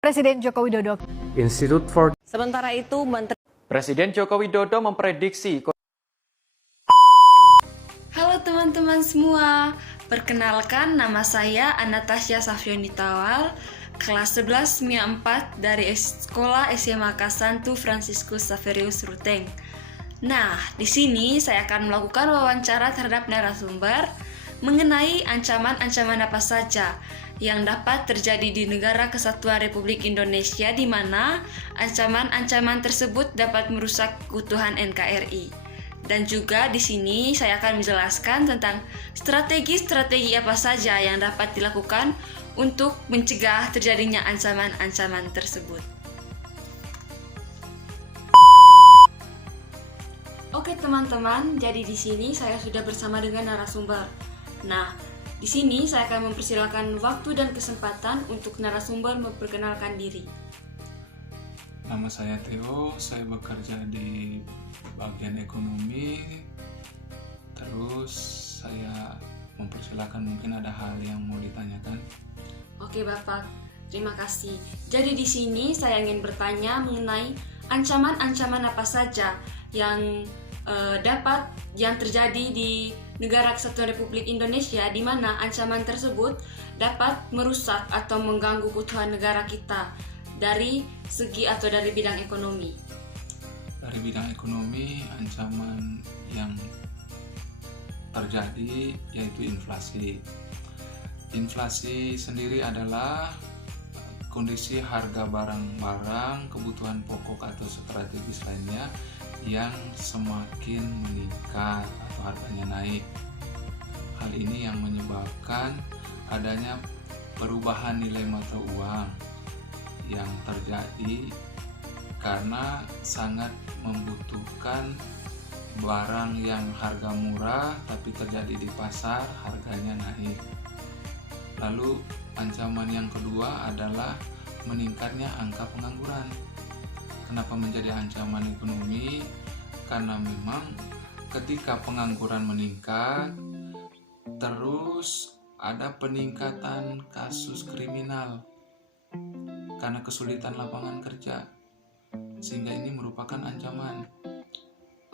Presiden Joko Widodo. Institute for Sementara itu, Presiden Joko Widodo memprediksi Halo teman-teman semua, perkenalkan nama saya Anastasia Safionitawar, kelas 11 MIA 4 dari Sekolah SMA Santo Franciscus Xaverius Ruteng. Nah, di sini saya akan melakukan wawancara terhadap narasumber mengenai ancaman-ancaman apa saja yang dapat terjadi di negara kesatuan Republik Indonesia, di mana ancaman-ancaman tersebut dapat merusak keutuhan NKRI. Dan juga di sini saya akan menjelaskan tentang strategi-strategi apa saja yang dapat dilakukan untuk mencegah terjadinya ancaman-ancaman tersebut. Oke teman-teman, jadi di sini saya sudah bersama dengan narasumber. Nah, di sini saya akan mempersilakan waktu dan kesempatan untuk narasumber memperkenalkan diri. Nama saya Theo, saya bekerja di bagian ekonomi. Terus saya mempersilakan, mungkin ada hal yang mau ditanyakan. Oke Bapak, terima kasih. Jadi di sini saya ingin bertanya mengenai ancaman-ancaman apa saja yang yang terjadi di negara kesatuan Republik Indonesia, di mana ancaman tersebut dapat merusak atau mengganggu keutuhan negara kita dari segi atau dari bidang ekonomi. Dari bidang ekonomi, ancaman yang terjadi yaitu inflasi. Inflasi sendiri adalah kondisi harga barang-barang kebutuhan pokok atau strategis lainnya yang semakin meningkat atau harganya naik. Hal ini yang menyebabkan adanya perubahan nilai mata uang yang terjadi karena sangat membutuhkan barang yang harga murah, tapi terjadi di pasar harganya naik. Lalu ancaman yang kedua adalah meningkatnya angka pengangguran. Kenapa menjadi ancaman ekonomi? Karena memang ketika pengangguran meningkat, terus ada peningkatan kasus kriminal karena kesulitan lapangan kerja, sehingga ini merupakan ancaman.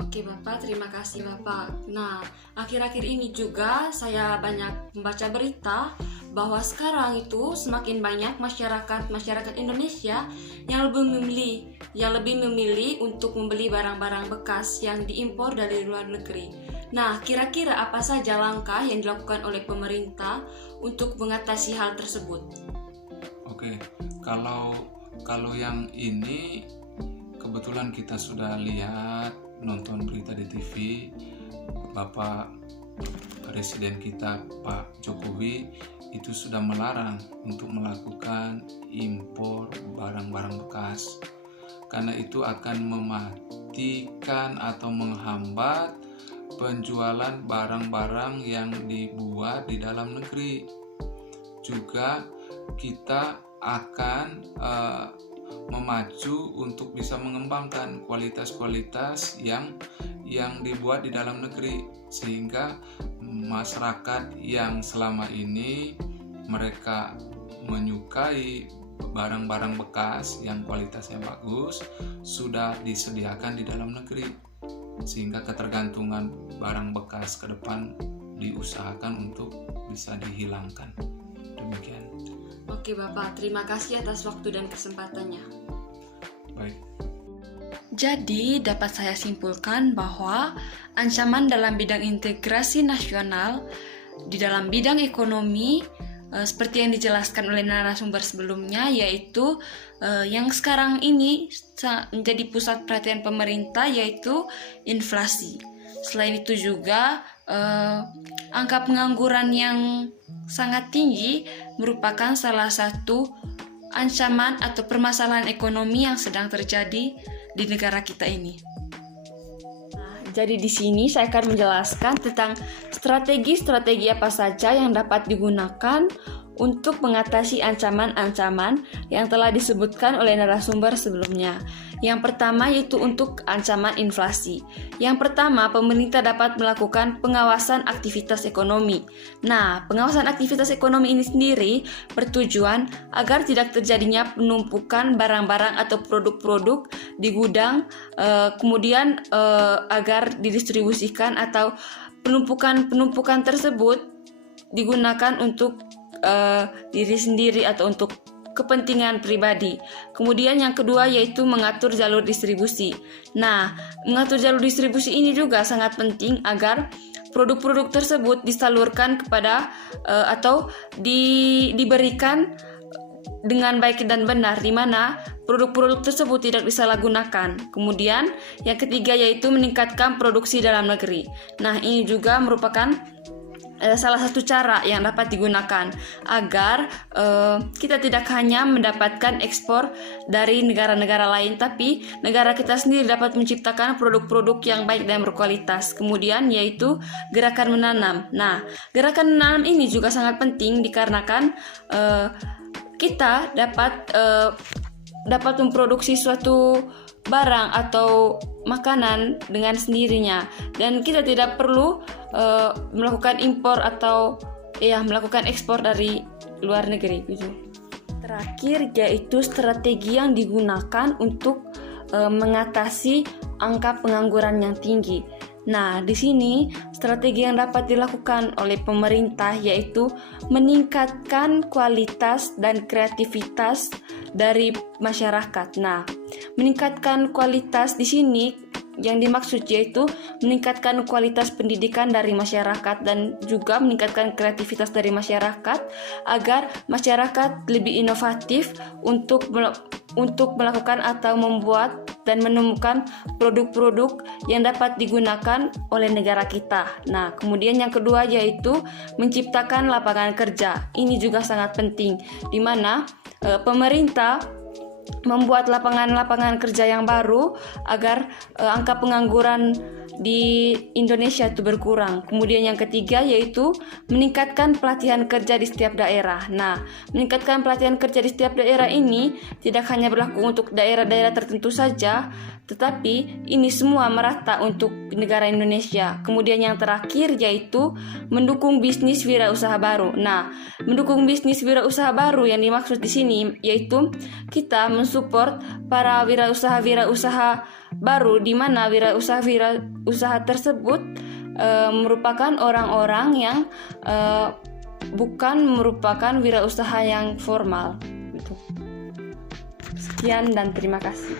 Oke Bapak, terima kasih Bapak. Nah, akhir-akhir ini juga saya banyak membaca berita bahwa sekarang itu semakin banyak masyarakat Indonesia yang lebih memilih untuk membeli barang-barang bekas yang diimpor dari luar negeri. Nah, kira-kira apa saja langkah yang dilakukan oleh pemerintah untuk mengatasi hal tersebut? Oke, kalau yang ini kebetulan kita sudah lihat, nonton berita di TV, Bapak Presiden kita Pak Jokowi itu sudah melarang untuk melakukan impor barang-barang bekas, karena itu akan mematikan atau menghambat penjualan barang-barang yang dibuat di dalam negeri. Juga kita akan memacu untuk bisa mengembangkan kualitas-kualitas yang dibuat di dalam negeri, sehingga masyarakat yang selama ini mereka menyukai barang-barang bekas yang kualitasnya bagus sudah disediakan di dalam negeri, sehingga ketergantungan barang bekas ke depan diusahakan untuk bisa dihilangkan. Demikian. Oke Bapak, terima kasih atas waktu dan kesempatannya. Baik. Jadi dapat saya simpulkan bahwa ancaman dalam bidang integrasi nasional di dalam bidang ekonomi seperti yang dijelaskan oleh narasumber sebelumnya, yaitu yang sekarang ini menjadi pusat perhatian pemerintah, yaitu inflasi. Selain itu juga angka pengangguran yang sangat tinggi merupakan salah satu ancaman atau permasalahan ekonomi yang sedang terjadi di negara kita ini. Nah, jadi di sini saya akan menjelaskan tentang strategi-strategi apa saja yang dapat digunakan untuk mengatasi ancaman-ancaman yang telah disebutkan oleh narasumber sebelumnya. Yang pertama yaitu untuk ancaman inflasi. Yang pertama, pemerintah dapat melakukan pengawasan aktivitas ekonomi. Nah, pengawasan aktivitas ekonomi ini sendiri bertujuan agar tidak terjadinya penumpukan barang-barang atau produk-produk di gudang, kemudian agar didistribusikan atau penumpukan tersebut digunakan untuk diri sendiri atau untuk kepentingan pribadi. Kemudian yang kedua yaitu mengatur jalur distribusi. Nah, mengatur jalur distribusi ini juga sangat penting agar produk-produk tersebut disalurkan kepada atau diberikan dengan baik dan benar, di mana produk-produk tersebut tidak disalahgunakan. Kemudian yang ketiga yaitu meningkatkan produksi dalam negeri. Nah, ini juga merupakan salah satu cara yang dapat digunakan agar kita tidak hanya mendapatkan ekspor dari negara-negara lain, tapi negara kita sendiri dapat menciptakan produk-produk yang baik dan berkualitas. Kemudian yaitu gerakan menanam. Nah, gerakan menanam ini juga sangat penting dikarenakan kita dapat memproduksi suatu barang atau makanan dengan sendirinya, dan kita tidak perlu melakukan impor atau melakukan ekspor dari luar negeri gitu. Terakhir yaitu strategi yang digunakan untuk mengatasi angka pengangguran yang tinggi. Nah, di sini strategi yang dapat dilakukan oleh pemerintah yaitu meningkatkan kualitas dan kreativitas dari masyarakat. Nah, meningkatkan kualitas di sini yang dimaksud yaitu meningkatkan kualitas pendidikan dari masyarakat dan juga meningkatkan kreativitas dari masyarakat agar masyarakat lebih inovatif untuk melakukan atau membuat dan menemukan produk-produk yang dapat digunakan oleh negara kita. Nah, kemudian yang kedua yaitu menciptakan lapangan kerja. Ini juga sangat penting, di mana pemerintah membuat lapangan-lapangan kerja yang baru agar angka pengangguran di Indonesia itu berkurang. Kemudian yang ketiga yaitu meningkatkan pelatihan kerja di setiap daerah. Nah, meningkatkan pelatihan kerja di setiap daerah ini tidak hanya berlaku untuk daerah-daerah tertentu saja, tetapi ini semua merata untuk negara Indonesia. Kemudian yang terakhir yaitu mendukung bisnis wirausaha baru. Nah, mendukung bisnis wirausaha baru yang dimaksud di sini yaitu kita mensupport para wirausaha baru, di mana wirausaha tersebut merupakan orang-orang yang bukan merupakan wirausaha yang formal. Sekian dan terima kasih.